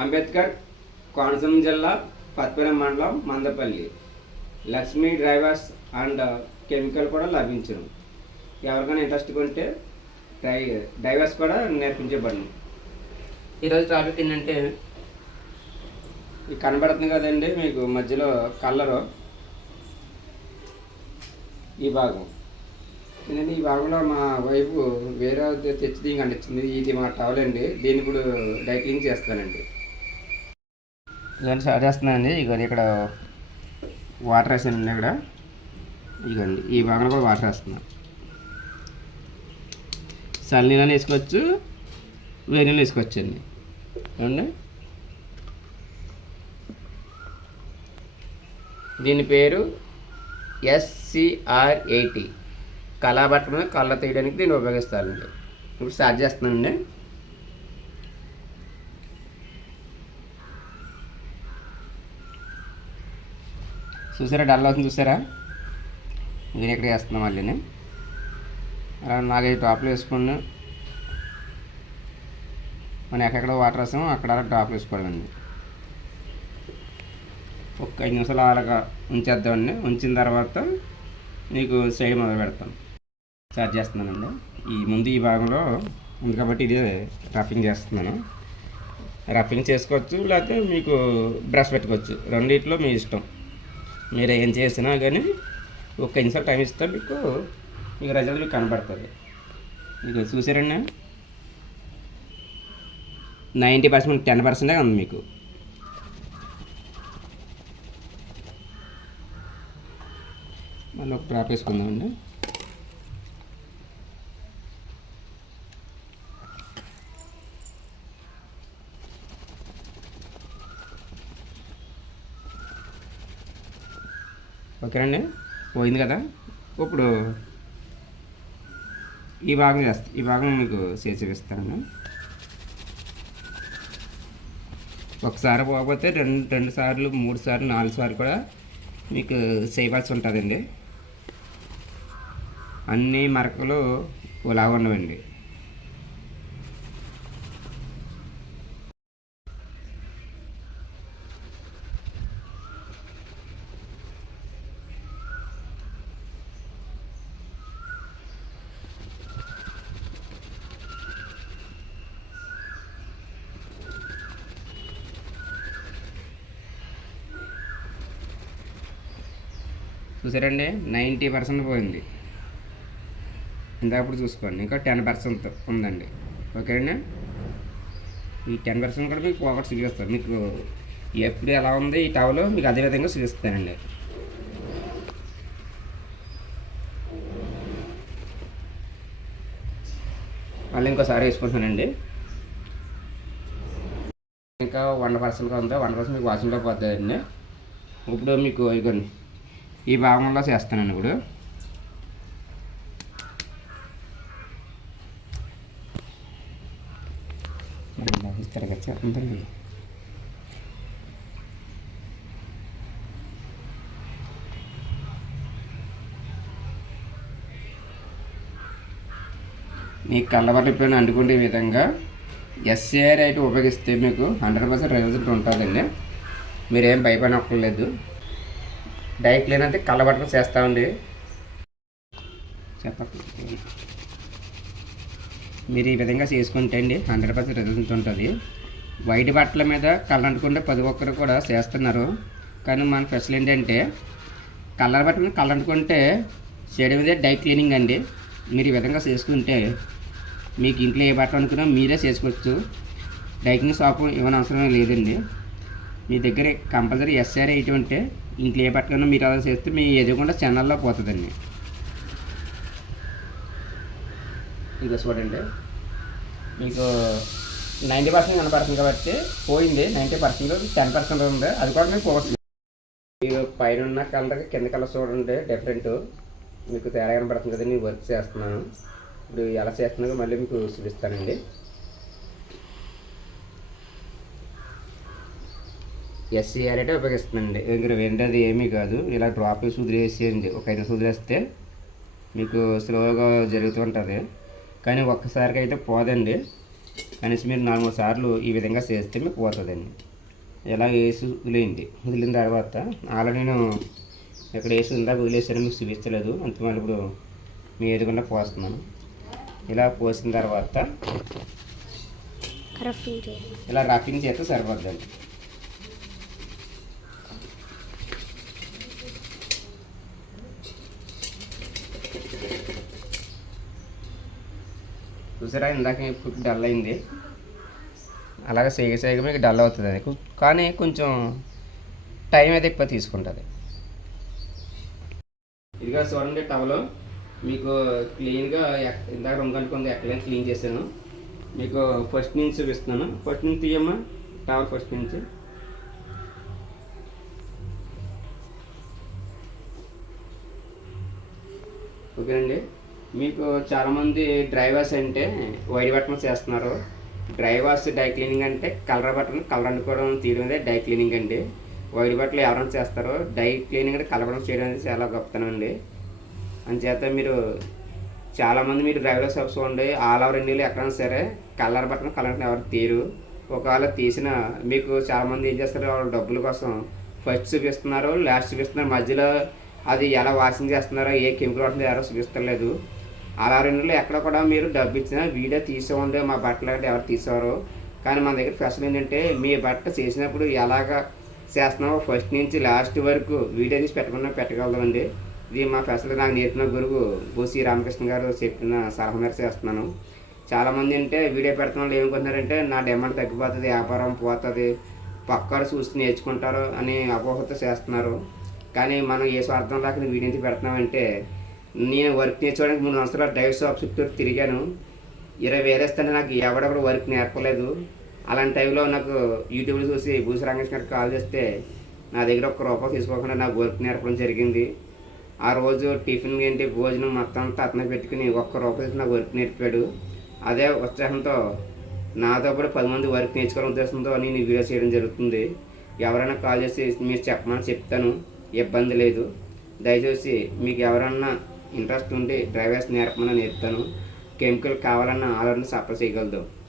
అంబేద్కర్ కోనసీమ జిల్లా పత్తిపురం మండలం Mandapalli. Lakshmi drivers and chemical కూడా లభించును. ఎవరికైనా ఇంట్రెస్ట్ ఉంటే డ్రై డ్రైవర్స్ కూడా నేర్పించబడును. ఈరోజు టాపిక్ ఏంటంటే ఇది కనబడుతుంది కదండి మీకు మధ్యలో కలరు. ఈ భాగం. ఏంటంటే ఈ భాగంలో మా వైపు వేరే తెచ్చి దీనికి అంటించింది ఇది మా టవల్ అండి. దీన్ని ఇప్పుడు డై క్లీన్ చేస్తానండి. ఇదండి స్టార్ట్ చేస్తున్నానండి ఇక ఇక్కడ వాటర్ వేసానండి ఇక్కడ ఇదిగోండి ఈ భాగంలో కూడా వాటర్ వేస్తున్నాను చల్ల నీళ్ళని వేసుకోవచ్చు వేడి నీళ్ళు వేసుకోవచ్చు అండి. ఏమండి? దీని పేరు ఎస్సిఆర్ ఎయిటీ కళాబట్టను కళ్ళ తీయడానికి దీన్ని ఉపయోగిస్తారండి. ఇప్పుడు స్టార్ట్ చేస్తున్నానండి. చూసారా? డల్ అవుతుంది చూసారా? నేను ఇక్కడ వేస్తున్నాం మళ్ళీ అలా నాలుగైదు టాప్లు వేసుకోండి మనం ఎక్కడెక్కడ వాటర్ వేస్తామో అక్కడ అలా టాప్లు వేసుకోవడమండి ఒక ఐదు నిమిషాలు అలాగా ఉంచేద్దామండి. ఉంచిన తర్వాత మీకు సైడ్ మొదలు పెడతాం. స్టార్ట్ చేస్తున్నానండి. ఈ ముందు ఈ భాగంలో ఉంది కాబట్టి ఇది రఫింగ్ చేస్తున్నాను. రఫింగ్ చేసుకోవచ్చు లేకపోతే మీకు బ్రష్ పెట్టుకోవచ్చు. రెండింటిలో మీ ఇష్టం. మీరు ఏం చేసినా కానీ ఒక నిమిషాలు టైం ఇస్తే మీకు మీకు రిజల్ట్ మీకు కనబడుతుంది. మీకు చూసారండి? నైంటీ పర్సెంట్ టెన్ పర్సెంటే ఉంది మీకు. మళ్ళీ ఒక డ్రాప్ వేసుకుందామండి. ఓకేనండి? పోయింది కదా? ఇప్పుడు ఈ భాగం చేస్తా. ఈ భాగం మీకు చేసి ఒకసారి పోకపోతే రెండు రెండు సార్లు మూడు సార్లు నాలుగు సార్లు కూడా మీకు చేయవలసి ఉంటుందండి. అన్ని మరకలు ఇలా ఉండవండి. చూసారండి? నైంటీ పర్సెంట్ పోయింది. ఇందాకప్పుడు చూసుకోండి. ఇంకా టెన్ పర్సెంట్ ఉందండి. ఓకే అండి ఈ టెన్ పర్సెంట్ కూడా మీకు ఒకటి చూపిస్తాను. మీకు ఎప్పుడు ఎలా ఉంది ఈ టవలో? మీకు అదే విధంగా చూపిస్తానండి. మళ్ళీ ఇంకోసారి వేసుకుంటున్నానండి ఇంకా వన్ పర్సెంట్గా ఉందా? వన్ పర్సెంట్ మీకు వాషింగ్లో పోతుందండి ఇప్పుడు మీకు ఇదిగోండి ఈ భాగంలో చేస్తానండి ఇప్పుడు. ఇస్తారు కదా ఉందండి మీ కళ్ళబట్టిపోయిన అంటుకునే విధంగా ఎస్ఏఆర్ అయితే ఉపయోగిస్తే మీకు హండ్రెడ్ పర్సెంట్ రిజల్ట్ ఉంటుందండి. మీరేం భయపడక్కర్లేదు డై క్లీన్ అంటే కళ్ళబట్టలు చేస్తామండి చెప్పండి మీరు ఈ విధంగా చేసుకుంటే అండి హండ్రెడ్ పర్సెంట్ రిజల్ట్ ఉంటుంది. వైట్ బట్టల మీద కలర్ అంటుకుంటే ప్రతి ఒక్కరు కూడా చేస్తున్నారు. కానీ మన స్పెషల్ ఏంటంటే కలర్ బట్టలు కలర్ అంటుకుంటే చేయడం డై క్లీనింగ్ అండి. మీరు ఈ విధంగా చేసుకుంటే మీకు ఇంట్లో ఏ బట్టలు అనుకున్నా మీరే చేసుకోవచ్చు. డైకింగ్ షాపు ఇవ్వని అవసరం లేదండి. మీ దగ్గర కంపల్సరీ ఎస్ఆర్ ఎయిట్ ఉంటే ఇంట్లో ఏ బట్టలన్నా మీరు అలా చేస్తే మీ ఎదుగుండా ఛానల్లో పోతుందండి. ఇంకా చూడండి. మీకు నైంటీ పర్సెంట్ కనపడుతుంది కాబట్టి పోయింది. నైంటీ పర్సెంట్ టెన్ పర్సెంట్ ఉంది. అది కూడా మీకు పోవచ్చు. మీరు పైన ఉన్న కలర్ కింద కలర్ చూడండి. డిఫరెంట్ మీకు తేడా కనపడుతుంది కదా నేను వర్క్ చేస్తున్నాను. ఇప్పుడు ఎలా చేస్తున్నారో మళ్ళీ మీకు చూపిస్తానండి. ఎస్సీఆర్ అయితే ఉపయోగిస్తుందండి. ఇంకా రెండోది ఏమీ కాదు. ఇలా డ్రాప్ సుదిరేసేయండి. ఒక ఐదు సుదిరేస్తే మీకు స్లోగా జరుగుతూ ఉంటుంది. కానీ ఒక్కసారికి అయితే పోదండి. కనీసం మీరు నాలుగు సార్లు ఈ విధంగా చేస్తే మీకు పోతుందండి. ఇలా వేసి వదిలేయండి? వదిలిన తర్వాత ఆల్రెడీ నేను ఇక్కడ వేసి ఇందాక వదిలేసాను మీకు చూపించలేదు. అంత మళ్ళీ ఇప్పుడు మీ ఎదుగుండా పోస్తున్నాను. ఇలా పోసిన తర్వాత ఇలా రఫింగ్ చేస్తే సరిపోద్దండి. చూసారా? ఇందాక డల్ అయింది. అలాగే సేగ సేగ మీకు డల్ అవుతుంది అది. కానీ కొంచెం టైం అయితే ఎక్కువ తీసుకుంటుంది. ఇదిగా చూడండి టవలో. మీకు క్లీన్గా ఎక్- ఇందాక రొంగ అనుకుంది ఎక్కడైనా క్లీన్ చేశాను. మీకు ఫస్ట్ నుంచి చూపిస్తున్నాను. ఫస్ట్ నుంచి తీయమ్మా. టవల్ ఫస్ట్ నుంచి. ఓకేనండి. మీకు చాలామంది డ్రైవర్స్ అంటే వైడ్ బట్టలు చేస్తున్నారు. డ్రైవర్స్ డై క్లీనింగ్ అంటే కలర్ బట్టలు కలర్ అనుకోవడం తీయడం అనేది డై క్లీనింగ్ అండి. వైడ్ బట్టలు ఎవరైనా చేస్తారో డై క్లీనింగ్ అంటే కలపడం చేయడం అనేది చాలా గొప్పతనం అండి అంచేత మీరు చాలామంది మీరు డ్రైవర్ షాప్స్ ఉండి ఆల్ ఓవర్ ఇండియాలో ఎక్కడైనా సరే కలర్ బట్టన్ కలర్ ఎవరు తీరు ఒకవేళ తీసిన మీకు చాలామంది ఏం చేస్తారు వాళ్ళ డబ్బుల కోసం ఫస్ట్ చూపిస్తున్నారు లాస్ట్ చూపిస్తున్నారు మధ్యలో అది ఎలా వాషింగ్ చేస్తున్నారో ఏ కెమికల్ వాడుతుందో ఎవరో చూపిస్తలేదు. అలా రెండులో ఎక్కడ కూడా మీరు డబ్బు ఇచ్చినా వీడియో తీసేవండి మా బట్టలు అంటే ఎవరు తీసేవారు. కానీ మన దగ్గర స్పెషల్ ఏంటంటే మీ బట్ట చేసినప్పుడు ఎలాగ చేస్తున్నామో ఫస్ట్ నుంచి లాస్ట్ వరకు వీడియో తీసి పెట్టకుండా పెట్టగలమండి ఇది మా స్పెషల్ నాకు నేర్పిన గురువు బోసి రామకృష్ణ గారు చెప్పిన సలహా మేరకు చేస్తున్నాను. చాలామంది అంటే వీడియో పెడతాం వాళ్ళు ఏమనుకుంటున్నారంటే నా డిమాండ్ తగ్గిపోతుంది వ్యాపారం పోతుంది పక్కాడు చూసి నేర్చుకుంటారు అని అపోహతో చేస్తున్నారు. కానీ మనం ఏ స్వార్థం లేకుండా వీడియో ఎందుకు పెడుతున్నామంటే నేను వర్క్ నేర్చుకోవడానికి మూడు సంవత్సరాలు డ్రైవ్ షాప్ చుట్టూ తిరిగాను. ఇరవై వేలు ఇస్తుంటే నాకు ఎవడెవడు వర్క్ నేర్పలేదు. అలాంటి టైంలో నాకు యూట్యూబ్లో చూసి భూసి రంగేష్ గారికి కాల్ చేస్తే నా దగ్గర ఒక్క రూపాయి తీసుకోకుండా నాకు వర్క్ నేర్పడం జరిగింది. ఆ రోజు టిఫిన్ ఏంటి భోజనం మొత్తం అంతా అతనే పెట్టుకుని ఒక్క రూపాయి తీసి నాకు వర్క్ నేర్పాడు. అదే ఉత్సాహంతో నాతో పాటు పది మంది వర్క్ నేర్చుకోవడం ఉద్దేశంతో నేను వీడియో చేయడం జరుగుతుంది. ఎవరైనా కాల్ చేసి మీరు చెప్పమని చెప్తాను. ఇబ్బంది లేదు. దయచేసి మీకు ఎవరన్నా ఇంట్రెస్ట్ ఉండి డ్రైవర్స్ నేర్పమని నేర్పుతాను. కెమికల్ కావాలన్న ఆలోచన సప్లై చేయగలదు.